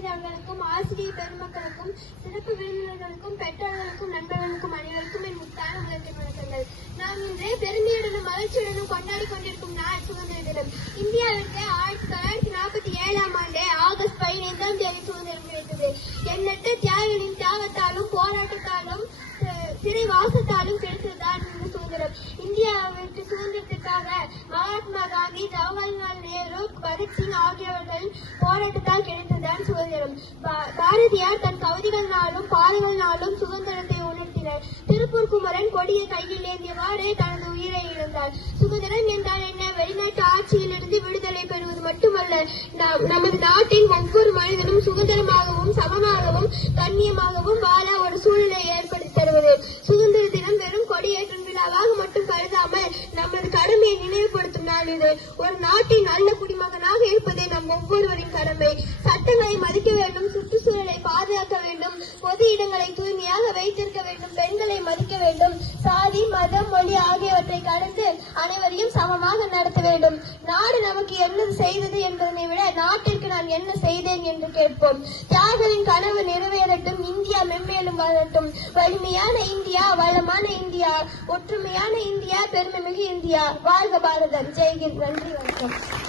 ஆசிரியர்களுக்கும் ஆசிரியர் பெருமக்களுக்கும் சிறப்பு விருந்தினர்களுக்கும் பெற்றோர்களுக்கும் நண்பர்களுக்கும் அனைவருக்கும் என் முத்தான முதல் வணக்கங்கள். நாம் இன்று பெருமையுடனும் மகிழ்ச்சியுடனும் கொண்டாடி கொண்டிருக்கும் நாள் சுதந்திர தினம். இந்தியாவிற்கு 1947ஆம் ஆண்டு ஆகஸ்ட் 15ஆம் தேதி சுதந்திரம் கிடைத்தது. எண்ணற்ற தியாகிகளின் தியாகத்தாலும் போராட்டத்தாலும் சிறைவாசத்தாலும் கிடைத்ததுதான் இந்த சுதந்திரம். இந்தியாவிற்கு சுதந்திரத்திற்காக மகாத்மா காந்தி, ஜவஹர்லால் நேரு, பகத்சிங் ஆகியோர்களின் போராட்டத்தால் கிடைத்ததுதான் சுதந்திரம். பாரதியார் தன் கவிதைகளினாலும் பாடல்களினாலும் சுதந்திரத்தை உணர்த்தினார். திருப்பூர் குமரன் கொடியை கையில் ஏந்தியவாறு தனது உயிரை இழந்தார். சுதந்திரம் என்றால் என்ன? வெளிநாட்டு ஆட்சியிலிருந்து விடுதலை பெறுவது மட்டுமல்ல, நமது நாட்டின் ஒவ்வொரு மனிதனும் சுதந்திரமாகவும் சமமாகவும் கண்ணியமாகவும் வாழ ஒரு சூழலை ஏற்படுத்தி தருவது. சுதந்திர தினம் வெறும் கொடியேற்றும் விழாவாக மட்டும் கருதாமல் நமது கடமையை நினைவுபடுத்தும் நாள் இது. ஒரு நாட்டின் நல்ல குடிமகனாக இருப்பதே நம் ஒவ்வொருவரின் கடமை. சட்டங்களை மதிக்க வேண்டும், சுற்றுச்சூழலை பாதுகாக்க வேண்டும், பொது இடங்களை தூய்மையாக வைத்திருக்க வேண்டும், பெண்களை மதிக்க வேண்டும், சாதி மதம் மொழி ஆகியவற்றை கடந்து அனைவரையும் சமமாக நடத்த வேண்டும். நாடு நமக்கு என்ன செய்தது என்பதனை விட நாட்டிற்கு நான் என்ன செய்தேன் என்று கேட்போம். தியாகிகளின் கனவு நிறைவேறட்டும், இந்தியா மென்மேலும் வளரட்டும். வலிமையான இந்தியா, வளமான இந்தியா, ஒற்றுமையான இந்தியா, பெருமைமிகு இந்தியா. வாழ்க பாரதம். ஜெய்ஹிந்த். நன்றி, வணக்கம்.